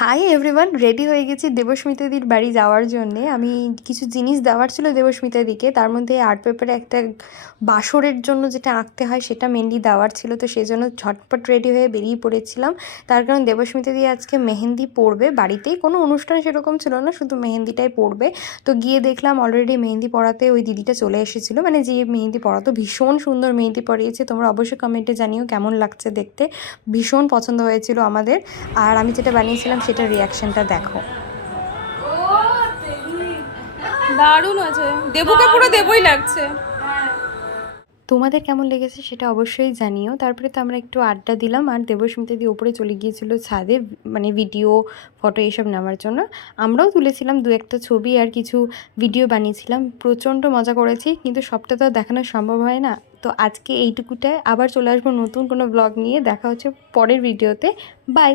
Hi everyone, ready হয়ে গেছি দেবস্মিতাদির বাড়ি যাওয়ার জন্যে। আমি কিছু জিনিস দেওয়ার ছিল দেবস্মিতাদিকে, তার মধ্যে আর্ট পেপারে একটা বাসরের জন্য যেটা আঁকতে হয় সেটা মেনলি দেওয়ার ছিল। তো সেই জন্য ঝটপট রেডি হয়ে বেরিয়ে পড়েছিলাম। তার কারণ দেবস্মিতাদি আজকে মেহেন্দি পড়বে, বাড়িতেই কোনো অনুষ্ঠান সেরকম ছিল না, শুধু মেহেন্দিটাই পড়বে। তো গিয়ে দেখলাম অলরেডি মেহেন্দি পড়াতে ওই দিদিটা চলে এসেছিলো, মানে যে মেহেন্দি পড়াতো। ভীষণ সুন্দর মেহেন্দি পড়িয়েছে, তোমরা অবশ্যই কমেন্টে জানিও কেমন লাগছে দেখতে। ভীষণ পছন্দ হয়েছিল আমাদের। আর আমি যেটা বানিয়েছিলাম সেটার রিয়াকশনটা দেখো। দারুণ আছে, দেবুকে পুরো দেবই লাগছে। তোমাদের কেমন লেগেছে সেটা অবশ্যই জানিও। তারপরে তো আমরা একটু আড্ডা দিলাম, আর দেবস্মিতা দিয়ে ওপরে চলে গিয়েছিল ছাদে, মানে ভিডিও ফটো এসব নেওয়ার জন্য। আমরাও তুলেছিলাম দু একটা ছবি আর কিছু ভিডিও বানিয়েছিলাম। প্রচণ্ড মজা করেছি, কিন্তু সবটা তো দেখানো সম্ভব হয় না। তো আজকে এইটুকুটায়, আবার চলে আসবো নতুন কোনো ব্লগ নিয়ে। দেখা হচ্ছে পরের ভিডিওতে। বাই।